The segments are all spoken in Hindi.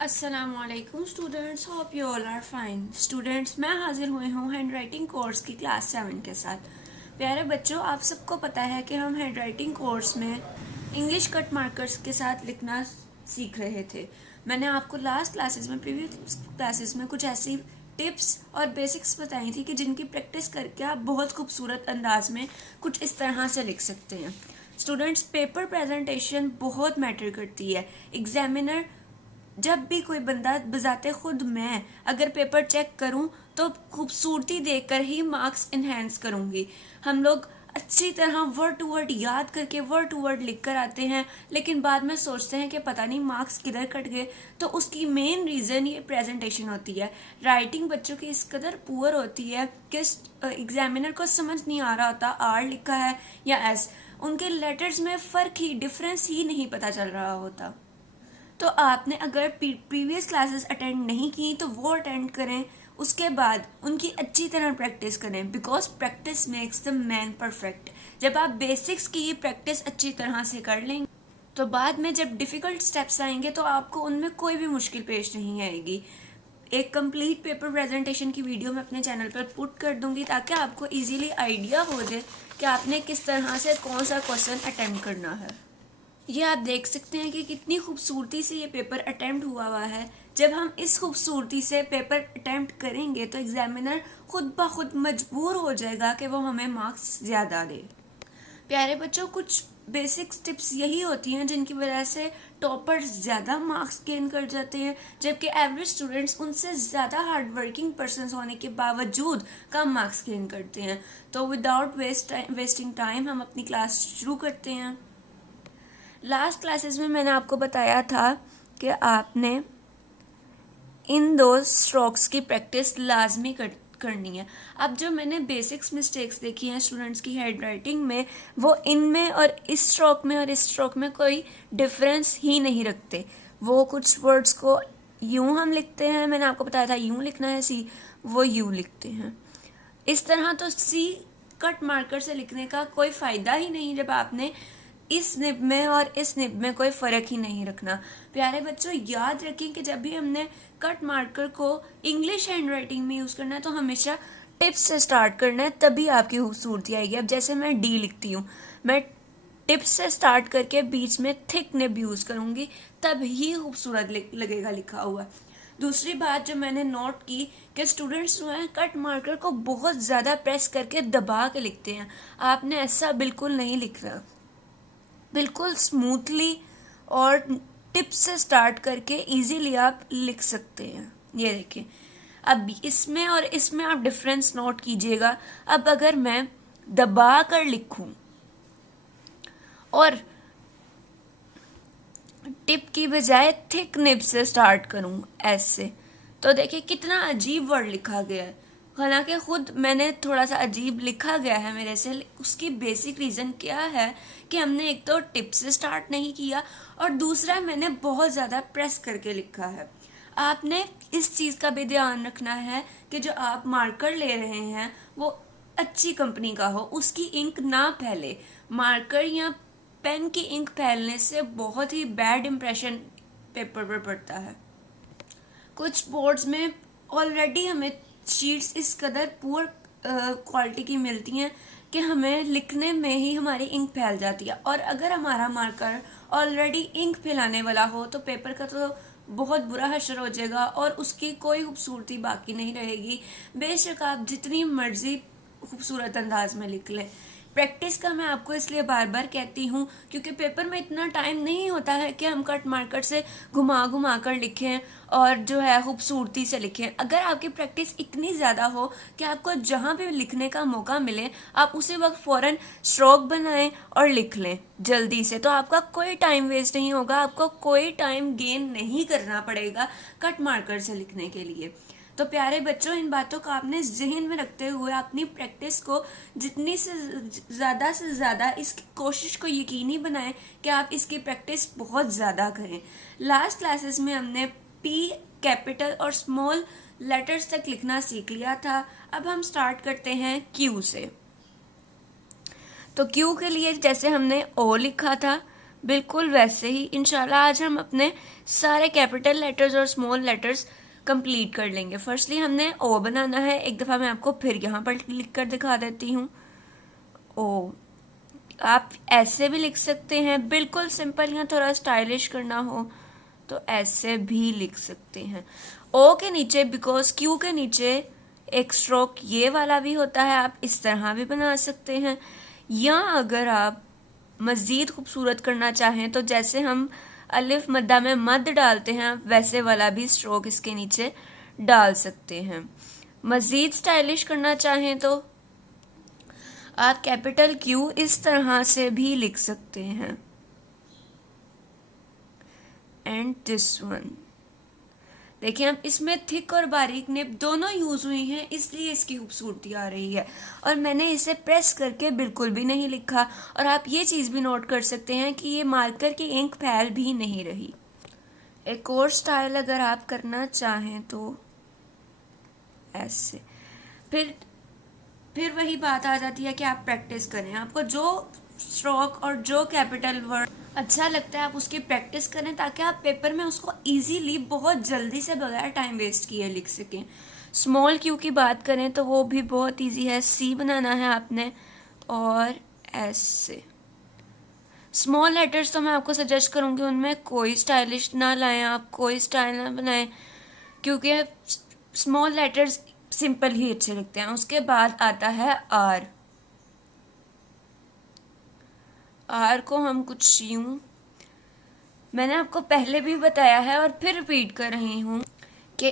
अस्सलामुअलैकुम students, hope you all are fine. Students, मैं हाजिर हुई हूँ हैंड राइटिंग कोर्स की क्लास 7 के साथ। प्यारे बच्चों, आप सबको पता है कि हम हैंड राइटिंग कोर्स में इंग्लिश कट मार्कर्स के साथ लिखना सीख रहे थे। मैंने आपको लास्ट क्लासेस में, प्रीवियस क्लासेस में कुछ ऐसी टिप्स और बेसिक्स बताई थी कि जिनकी प्रैक्टिस करके आप बहुत खूबसूरत अंदाज में कुछ इस तरह से लिख सकते हैं। स्टूडेंट्स, पेपर प्रेजेंटेशन बहुत मैटर करती है। एग्जामिनर जब भी कोई बंदा बजाते खुद मैं अगर पेपर चेक करूं तो खूबसूरती देखकर ही मार्क्स इन्हेंस करूंगी। हम लोग अच्छी तरह वर्ड टू वर्ड याद करके वर्ड टू वर्ड लिख कर आते हैं, लेकिन बाद में सोचते हैं कि पता नहीं मार्क्स किधर कट गए। तो उसकी मेन रीज़न ये प्रेजेंटेशन होती है। राइटिंग बच्चों की इस कदर पुअर होती है कि एग्जामिनर को समझ नहीं आ रहा होता आर लिखा है या एस। उनके लेटर्स में फ़र्क ही, डिफरेंस ही नहीं पता चल रहा होता। तो आपने अगर प्रीवियस क्लासेस अटेंड नहीं की तो वो अटेंड करें, उसके बाद उनकी अच्छी तरह प्रैक्टिस करें, because practice makes the man perfect. जब आप बेसिक्स की ये प्रैक्टिस अच्छी तरह से कर लेंगे तो बाद में जब डिफ़िकल्ट स्टेप्स आएंगे तो आपको उनमें कोई भी मुश्किल पेश नहीं आएगी। एक कंप्लीट पेपर प्रेजेंटेशन की वीडियो मैं अपने चैनल पर पुट कर दूंगी ताकि आपको इजीली आइडिया हो जाए कि आपने किस तरह से कौन सा क्वेश्चन अटेम्प्ट करना है। ये आप देख सकते हैं कि कितनी खूबसूरती से ये पेपर अटेम्प्ट हुआ है। जब हम इस खूबसूरती से पेपर अटेम्प्ट करेंगे तो एग्जामिनर खुद ब खुद मजबूर हो जाएगा कि वो हमें मार्क्स ज़्यादा दे। प्यारे बच्चों, कुछ बेसिक टिप्स यही होती हैं जिनकी वजह से टॉपर्स ज़्यादा मार्क्स गेन कर जाते हैं, जबकि एवरेज स्टूडेंट्स उनसे ज़्यादा हार्ड वर्किंग पर्सन होने के बावजूद कम मार्क्स गेन करते हैं। तो विदाउट वेस्टिंग टाइम हम अपनी क्लास शुरू करते हैं। लास्ट क्लासेस में मैंने आपको बताया था कि आपने इन दो स्ट्रोक्स की प्रैक्टिस लाजमी करनी है। अब जो मैंने बेसिक्स मिस्टेक्स देखी हैं स्टूडेंट्स की हैंड राइटिंग में, वो इनमें और इस स्ट्रोक में और इस स्ट्रोक में कोई डिफरेंस ही नहीं रखते। वो कुछ वर्ड्स को यूं हम लिखते हैं, मैंने आपको बताया था यूं लिखना है सी, वो यूं लिखते हैं। इस तरह तो सी कट मार्कर से लिखने का कोई फ़ायदा ही नहीं जब आपने इस निब में और इस निब में कोई फ़र्क ही नहीं रखना। प्यारे बच्चों, याद रखें कि जब भी हमने कट मार्कर को इंग्लिश हैंड राइटिंग में यूज़ करना है तो हमेशा टिप्स से स्टार्ट करना है, तभी आपकी खूबसूरती आएगी। अब जैसे मैं डी लिखती हूँ, मैं टिप्स से स्टार्ट करके बीच में थिक निब यूज़ करूँगी, तब ही खूबसूरत लगेगा लिखा हुआ। दूसरी बात जो मैंने नोट की कि स्टूडेंट्स जो हैं कट मार्कर को बहुत ज़्यादा प्रेस करके दबा के लिखते हैं। आपने ऐसा बिल्कुल नहीं लिखना, बिल्कुल स्मूथली और टिप से स्टार्ट करके इजीली आप लिख सकते हैं। ये देखिए, अब इसमें और इसमें आप डिफरेंस नोट कीजिएगा। अब अगर मैं दबा कर लिखूं और टिप की बजाय थिक निब से स्टार्ट करूं ऐसे, तो देखिए कितना अजीब वर्ड लिखा गया है। हालांकि खुद मैंने थोड़ा सा अजीब लिखा गया है मेरे से, उसकी बेसिक रीज़न क्या है कि हमने एक तो टिप से स्टार्ट नहीं किया और दूसरा मैंने बहुत ज़्यादा प्रेस करके लिखा है। आपने इस चीज़ का भी ध्यान रखना है कि जो आप मार्कर ले रहे हैं वो अच्छी कंपनी का हो, उसकी इंक ना फैले। मार्कर या पेन की इंक फैलने से बहुत ही बैड इम्प्रेशन पेपर पर पड़ता है। कुछ बोर्ड्स में ऑलरेडी हमें शीट्स इस कदर पुअर क्वालिटी की मिलती हैं कि हमें लिखने में ही हमारी इंक फैल जाती है, और अगर हमारा मार्कर ऑलरेडी इंक फैलाने वाला हो तो पेपर का तो बहुत बुरा हशर हो जाएगा और उसकी कोई खूबसूरती बाकी नहीं रहेगी, बेशक आप जितनी मर्जी खूबसूरत अंदाज में लिख लें। प्रैक्टिस का मैं आपको इसलिए बार बार कहती हूँ क्योंकि पेपर में इतना टाइम नहीं होता है कि हम कट मार्कर से घुमा घुमा कर लिखें और जो है खूबसूरती से लिखें। अगर आपकी प्रैक्टिस इतनी ज़्यादा हो कि आपको जहाँ भी लिखने का मौका मिले आप उसी वक्त फ़ौरन स्ट्रोक बनाएं और लिख लें जल्दी से, तो आपका कोई टाइम वेस्ट नहीं होगा, आपको कोई टाइम गेन नहीं करना पड़ेगा कट मार्कर से लिखने के लिए। तो प्यारे बच्चों, इन बातों को आपने जहन में रखते हुए अपनी प्रैक्टिस को जितनी से ज़्यादा इस कोशिश को यकीनी बनाएं कि आप इसकी प्रैक्टिस बहुत ज़्यादा करें। लास्ट क्लासेस में हमने पी, कैपिटल और स्मॉल लेटर्स तक लिखना सीख लिया था। अब हम स्टार्ट करते हैं क्यू से। तो क्यू के लिए जैसे हमने ओ लिखा था, बिल्कुल वैसे ही इंशाल्लाह आज हम अपने सारे कैपिटल लेटर्स और स्मॉल लेटर्स कंप्लीट कर लेंगे। फर्स्टली हमने ओ बनाना है। एक दफ़ा मैं आपको फिर यहाँ पर लिख कर दिखा देती हूँ। ओ आप ऐसे भी लिख सकते हैं, बिल्कुल सिंपल, या थोड़ा स्टाइलिश करना हो तो ऐसे भी लिख सकते हैं। ओ के नीचे, बिकॉज क्यू के नीचे एक स्ट्रोक ये वाला भी होता है, आप इस तरह भी बना सकते हैं। या अगर आप मज़ीद खूबसूरत करना चाहें तो जैसे हम अलिफ मद्दा में मद डालते हैं, वैसे वाला भी स्ट्रोक इसके नीचे डाल सकते हैं। मज़ीद स्टाइलिश करना चाहें तो आप कैपिटल क्यू इस तरह से भी लिख सकते हैं। एंड दिस वन देखिए, अब इसमें थिक और बारीक निब दोनों यूज हुई हैं, इसलिए इसकी खूबसूरती आ रही है। और मैंने इसे प्रेस करके बिल्कुल भी नहीं लिखा। और आप ये चीज़ भी नोट कर सकते हैं कि ये मार्कर की इंक फैल भी नहीं रही। एक और स्टाइल अगर आप करना चाहें तो ऐसे। फिर वही बात आ जाती है कि आप प्रैक्टिस करें। आपको जो स्ट्रोक और जो कैपिटल वर्ड अच्छा लगता है आप उसकी प्रैक्टिस करें, ताकि आप पेपर में उसको इजीली बहुत जल्दी से बगैर टाइम वेस्ट किए लिख सकें। स्मॉल क्यू की बात करें तो वो भी बहुत इजी है। सी बनाना है आपने और एस से। स्मॉल लेटर्स तो मैं आपको सजेस्ट करूँगी उनमें कोई स्टाइलिश ना लाएं, आप कोई स्टाइल ना बनाएं, क्योंकि स्मॉल लेटर्स सिंपल ही अच्छे लगते हैं। उसके बाद आता है आर। आर को हम कुछ यूं, मैंने आपको पहले भी बताया है और फिर रिपीट कर रही हूँ कि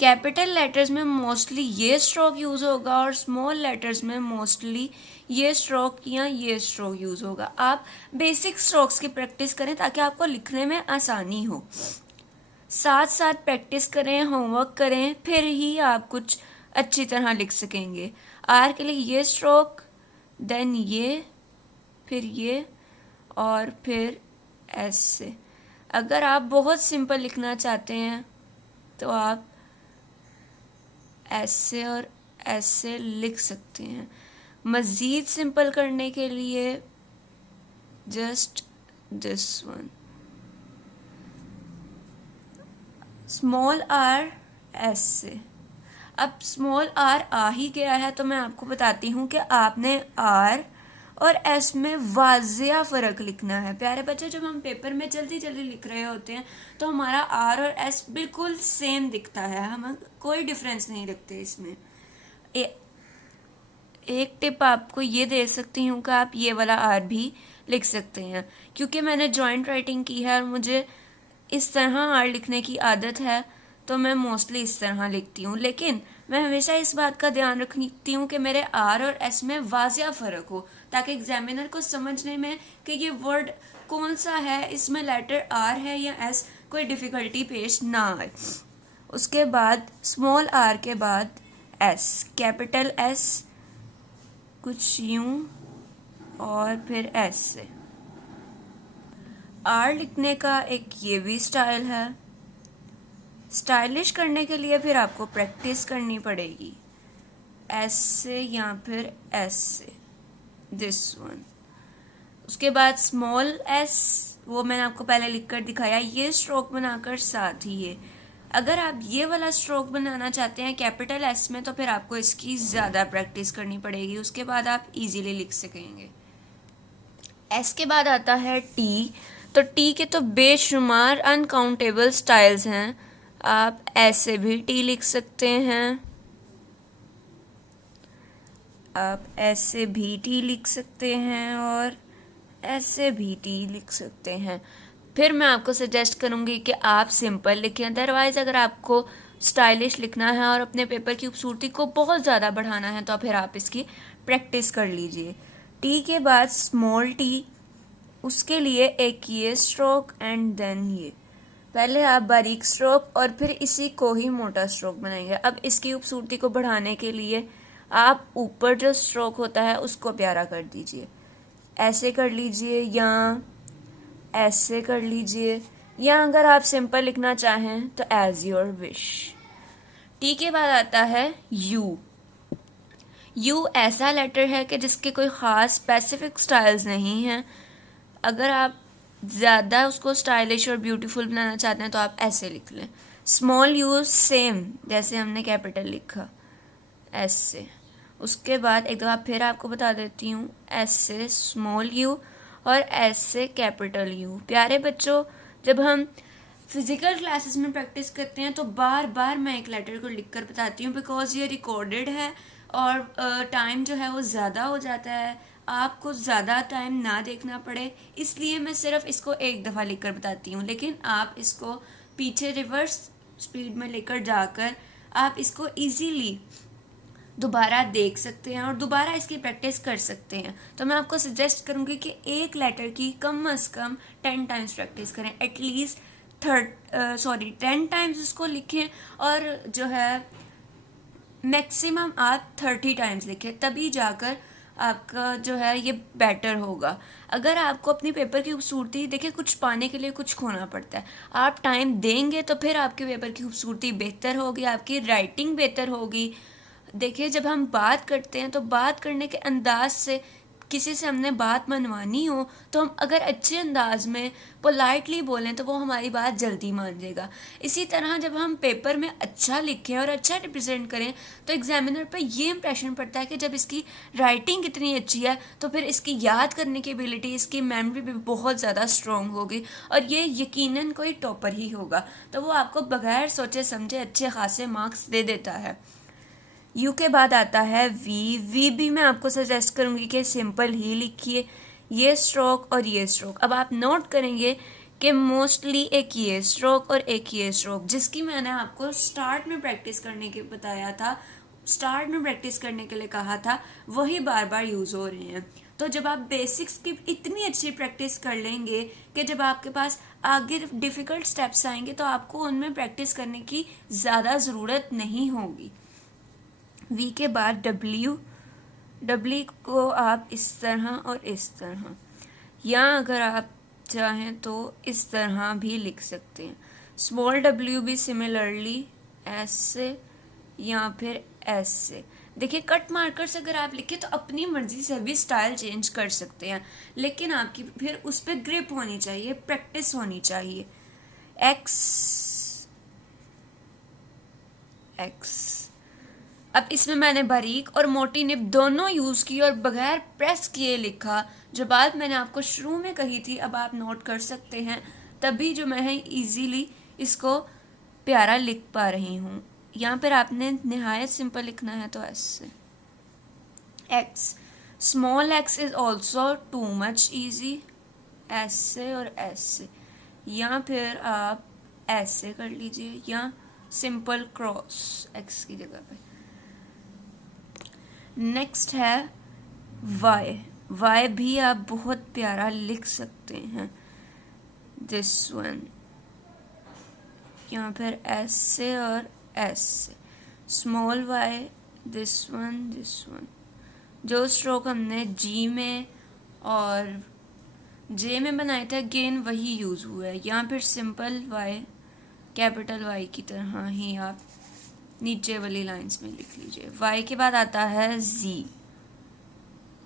कैपिटल लेटर्स में मोस्टली ये स्ट्रोक यूज़ होगा और स्मॉल लेटर्स में मोस्टली ये स्ट्रोक या ये स्ट्रोक यूज़ होगा। आप बेसिक स्ट्रोक्स की प्रैक्टिस करें ताकि आपको लिखने में आसानी हो। साथ साथ प्रैक्टिस करें, होमवर्क करें, फिर ही आप कुछ अच्छी तरह लिख सकेंगे। आर के लिए ये स्ट्रोक, देन ये, फिर ये और फिर ऐसे। अगर आप बहुत सिंपल लिखना चाहते हैं तो आप ऐसे और ऐसे लिख सकते हैं। मज़ीद सिंपल करने के लिए just this one. Small R ऐसे। अब स्मॉल आर आ ही गया है तो मैं आपको बताती हूँ कि आपने आर और एस में वाजिया फ़र्क लिखना है। प्यारे बच्चे, जब हम पेपर में जल्दी जल्दी लिख रहे होते हैं तो हमारा आर और एस बिल्कुल सेम दिखता है, हम कोई डिफरेंस नहीं रखते इसमें। एक टिप आपको ये दे सकती हूँ कि आप ये वाला आर भी लिख सकते हैं, क्योंकि मैंने जॉइंट राइटिंग की है और मुझे इस तरह आर लिखने की आदत है, तो मैं मोस्टली इस तरह लिखती हूँ। लेकिन मैं हमेशा इस बात का ध्यान रखती हूँ कि मेरे आर और एस में वाजिया फ़र्क हो, ताकि एग्जामिनर को समझने में कि ये वर्ड कौन सा है, इसमें लेटर आर है या एस, कोई डिफ़िकल्टी पेश ना आए। उसके बाद स्मॉल आर के बाद एस, कैपिटल एस कुछ यूं और फिर एस से। आर लिखने का एक ये भी स्टाइल है। स्टाइलिश करने के लिए फिर आपको प्रैक्टिस करनी पड़ेगी, एस से या फिर एस से, दिस वन। उसके बाद स्मॉल एस, वो मैंने आपको पहले लिखकर दिखाया, ये स्ट्रोक बनाकर साथ ही ये। अगर आप ये वाला स्ट्रोक बनाना चाहते हैं कैपिटल एस में तो फिर आपको इसकी ज़्यादा प्रैक्टिस करनी पड़ेगी, उसके बाद आप इजीली लिख सकेंगे। एस के बाद आता है टी। तो टी के तो बेशुमार अनकाउंटेबल स्टाइल्स हैं। आप ऐसे भी टी लिख सकते हैं, आप ऐसे भी टी लिख सकते हैं और ऐसे भी टी लिख सकते हैं। फिर मैं आपको सजेस्ट करूँगी कि आप सिंपल लिखें। अदरवाइज़ अगर आपको स्टाइलिश लिखना है और अपने पेपर की खूबसूरती को बहुत ज़्यादा बढ़ाना है तो फिर आप इसकी प्रैक्टिस कर लीजिए। टी के बाद स्मॉल टी, उसके लिए एक ये स्ट्रोक एंड देन ये। पहले आप बारीक स्ट्रोक और फिर इसी को ही मोटा स्ट्रोक बनाएंगे। अब इसकी खूबसूरती को बढ़ाने के लिए आप ऊपर जो स्ट्रोक होता है उसको प्यारा कर दीजिए, ऐसे कर लीजिए या ऐसे कर लीजिए, या अगर आप सिंपल लिखना चाहें तो एज योर विश। टी के बाद आता है यू। यू ऐसा लेटर है कि जिसके कोई ख़ास स्पेसिफिक स्टाइल्स नहीं हैं। अगर आप ज़्यादा उसको स्टाइलिश और ब्यूटीफुल बनाना चाहते हैं तो आप ऐसे लिख लें। स्मॉल यू सेम जैसे हमने कैपिटल लिखा एस से। उसके बाद एक दफ़ा फिर आपको बता देती हूँ, एस से स्मॉल यू और एस से कैपिटल यू। प्यारे बच्चों, जब हम फिज़िकल क्लासेस में प्रैक्टिस करते हैं तो बार बार मैं एक लेटर को लिख कर बताती हूँ, बिकॉज ये रिकॉर्डेड है और टाइम जो है वो ज़्यादा हो जाता है, आपको ज़्यादा टाइम ना देखना पड़े, इसलिए मैं सिर्फ इसको एक दफ़ा लिख कर बताती हूँ। लेकिन आप इसको पीछे रिवर्स स्पीड में लेकर जाकर आप इसको ईजीली दोबारा देख सकते हैं और दोबारा इसकी प्रैक्टिस कर सकते हैं। तो मैं आपको सजेस्ट करूँगी कि एक लेटर की कम से कम 10 टाइम्स प्रैक्टिस करें, एटलीस्ट 10 टाइम्स उसको लिखें, और जो है मैक्सिमम आप 30 टाइम्स लिखें, तभी जाकर आपका जो है ये बेटर होगा। अगर आपको अपनी पेपर की खूबसूरती देखिए, कुछ पाने के लिए कुछ खोना पड़ता है, आप टाइम देंगे तो फिर आपके पेपर की खूबसूरती बेहतर होगी, आपकी राइटिंग बेहतर होगी। देखिए, जब हम बात करते हैं तो बात करने के अंदाज से किसी से हमने बात मनवानी हो तो हम अगर अच्छे अंदाज में पोलाइटली बोलें तो वो हमारी बात जल्दी मान लेगा। इसी तरह जब हम पेपर में अच्छा लिखें और अच्छा रिप्रेजेंट करें तो एग्जामिनर पर ये इंप्रेशन पड़ता है कि जब इसकी राइटिंग कितनी अच्छी है तो फिर इसकी याद करने की एबिलिटी, इसकी मेमोरी भी बहुत ज़्यादा स्ट्रॉन्ग होगी और ये यकीनन कोई टॉपर ही होगा। तो वो आपको बगैर सोचे समझे अच्छे खासे मार्क्स दे देता है। यू के बाद आता है वी। वी भी मैं आपको सजेस्ट करूँगी कि सिंपल ही लिखिए, ये स्ट्रोक और ये स्ट्रोक। अब आप नोट करेंगे कि मोस्टली एक ये स्ट्रोक और एक ये स्ट्रोक, जिसकी मैंने आपको स्टार्ट में प्रैक्टिस करने के बताया था, स्टार्ट में प्रैक्टिस करने के लिए कहा था, वही बार बार यूज़ हो रहे हैं। तो जब आप बेसिक्स की इतनी अच्छी प्रैक्टिस कर लेंगे कि जब आपके पास आगे डिफ़िकल्ट स्टेप्स आएंगे तो आपको उनमें प्रैक्टिस करने की ज़्यादा ज़रूरत नहीं होगी। वी के बाद डब्ल्यू। डब्ल्यू को आप इस तरह और इस तरह, या अगर आप चाहें तो इस तरह भी लिख सकते हैं। स्मॉल डब्ल्यू भी सिमिलरली एस से या फिर एस से। देखिए, कट मार्कर से अगर आप लिखें तो अपनी मर्जी से भी स्टाइल चेंज कर सकते हैं, लेकिन आपकी फिर उस पर ग्रिप होनी चाहिए, प्रैक्टिस होनी चाहिए। X x. अब इसमें मैंने बारीक और मोटी निब दोनों यूज़ की और बगैर प्रेस किए लिखा। जो बात मैंने आपको शुरू में कही थी अब आप नोट कर सकते हैं, तभी जो मैं इजीली इसको प्यारा लिख पा रही हूँ। यहाँ पर आपने नहायत सिंपल लिखना है तो ऐसे। X, small x is also too much easy, ऐसे और ऐसे, या फिर आप ऐसे कर लीजिए, या सिंपल क्रॉस एक्स की जगह पे। नेक्स्ट है वाई। वाई भी आप बहुत प्यारा लिख सकते हैं, दिस वन, यहाँ फिर एस से और एस से। Small Y, this one. जो स्ट्रोक हमने जी में और जे में बनाए थे अगेन वही यूज़ हुआ है। यहाँ फिर सिंपल वाई, कैपिटल वाई की तरह ही आप नीचे वाली लाइंस में लिख लीजिए। वाई के बाद आता है जी।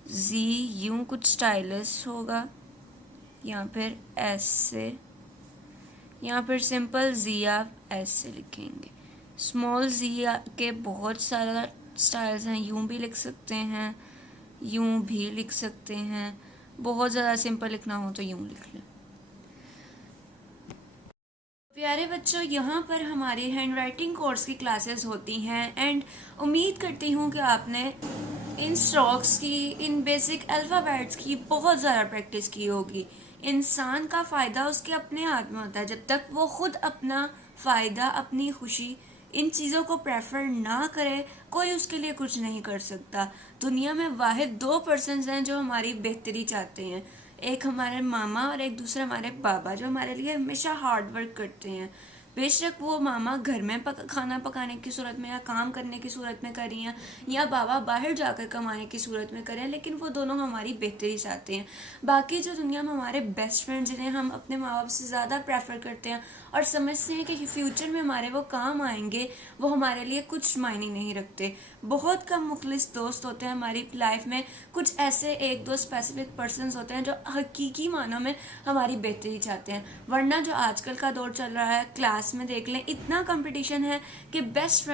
जी यूं कुछ स्टाइलिश होगा, यहाँ फिर एस से, यहाँ फिर सिंपल जी आप ऐसे लिखेंगे। स्मॉल जी के बहुत सारा स्टाइल्स हैं, यूं भी लिख सकते हैं, यूं भी लिख सकते हैं, बहुत ज़्यादा सिंपल लिखना हो तो यूं लिख लें। प्यारे बच्चों, यहाँ पर हमारी हैंड राइटिंग कोर्स की क्लासेस होती हैं एंड उम्मीद करती हूँ कि आपने इन स्ट्रोक्स की, इन बेसिक अल्फ़ाबेट्स की बहुत ज़्यादा प्रैक्टिस की होगी। इंसान का फ़ायदा उसके अपने हाथ में होता है, जब तक वो खुद अपना फ़ायदा, अपनी खुशी, इन चीज़ों को प्रेफर ना करे कोई उसके लिए कुछ नहीं कर सकता। दुनिया में वाहिद 2 पर्सन्स हैं जो हमारी बेहतरी चाहते हैं, एक हमारे मामा और एक दूसरा हमारे बाबा, जो हमारे लिए हमेशा हार्ड वर्क करते हैं। बेशक वो मामा घर में खाना पकाने की सूरत में या काम करने की सूरत में कर रही हैं या बाबा बाहर जाकर कमाने की सूरत में करें, लेकिन वो दोनों हमारी बेहतरी चाहते हैं। बाकी जो दुनिया में हमारे बेस्ट फ्रेंड जिन्हें हम अपने माँ बाप से ज़्यादा प्रेफर करते हैं और समझते हैं कि फ्यूचर में हमारे वो काम आएंगे, वो हमारे लिए कुछ मायने नहीं रखते। बहुत कम मुखलिस दोस्त होते हैं हमारी लाइफ में, कुछ ऐसे एक दो स्पेसिफिक पर्सनस होते हैं जो हकीकी मानों में हमारी बेहतरी चाहते हैं। वरना जो आजकल का दौर चल रहा है, क्लास में देख लें, इतना कंपटीशन है कि बेस्ट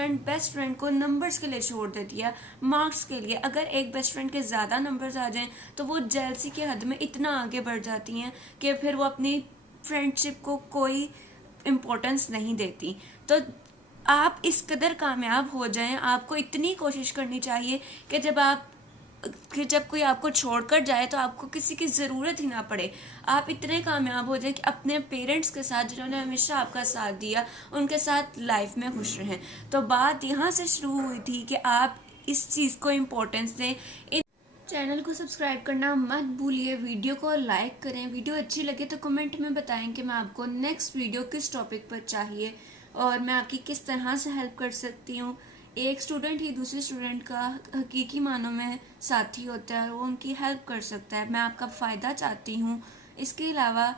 फ्रेंड को नंबर्स के लिए छोड़ देती है, मार्क्स के लिए। अगर एक बेस्ट फ्रेंड के ज़्यादा नंबर्स आ जाएं तो वो जेलसी के हद में इतना आगे बढ़ जाती हैं कि फिर वो अपनी फ्रेंडशिप को कोई इम्पोर्टेंस नहीं देती। तो आप इस कदर कामयाब हो जाएं, आपको इतनी कोशिश करनी चाहिए कि जब कोई आपको छोड़कर जाए तो आपको किसी की ज़रूरत ही ना पड़े। आप इतने कामयाब हो जाए कि अपने पेरेंट्स के साथ, जिन्होंने हमेशा आपका साथ दिया, उनके साथ लाइफ में खुश रहें। तो बात यहाँ से शुरू हुई थी कि आप इस चीज़ को इम्पोर्टेंस दें। चैनल को सब्सक्राइब करना मत भूलिए, वीडियो को लाइक करें। वीडियो अच्छी लगे तो कमेंट में बताएं कि मैं आपको नेक्स्ट वीडियो किस टॉपिक पर चाहिए और मैं आपकी किस तरह से हेल्प कर सकती हूँ। एक स्टूडेंट ही दूसरे स्टूडेंट का हकीकी मानों में साथी होता है और वो उनकी हेल्प कर सकता है। मैं आपका फ़ायदा चाहती हूँ। इसके अलावा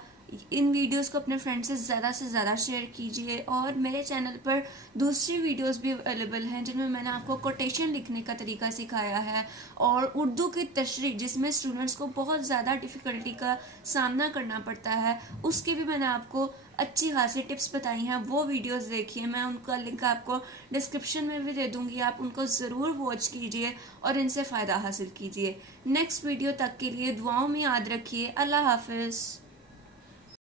इन वीडियोस को अपने फ्रेंड से ज़्यादा शेयर कीजिए और मेरे चैनल पर दूसरी वीडियोस भी अवेलेबल हैं जिनमें मैंने आपको कोटेशन लिखने का तरीका सिखाया है और उर्दू की तशरीह, जिसमें स्टूडेंट्स को बहुत ज़्यादा डिफ़िकल्टी का सामना करना पड़ता है, उसकी भी मैंने आपको अच्छी खासी टिप्स बताई हैं। वो वीडियोस देखिए, मैं उनका लिंक आपको डिस्क्रिप्शन में भी दे दूँगी, आप उनको ज़रूर वॉच कीजिए और इनसे फ़ायदा हासिल कीजिए। नेक्स्ट वीडियो तक के लिए दुआओं में याद रखिए। अल्लाह हाफिज़।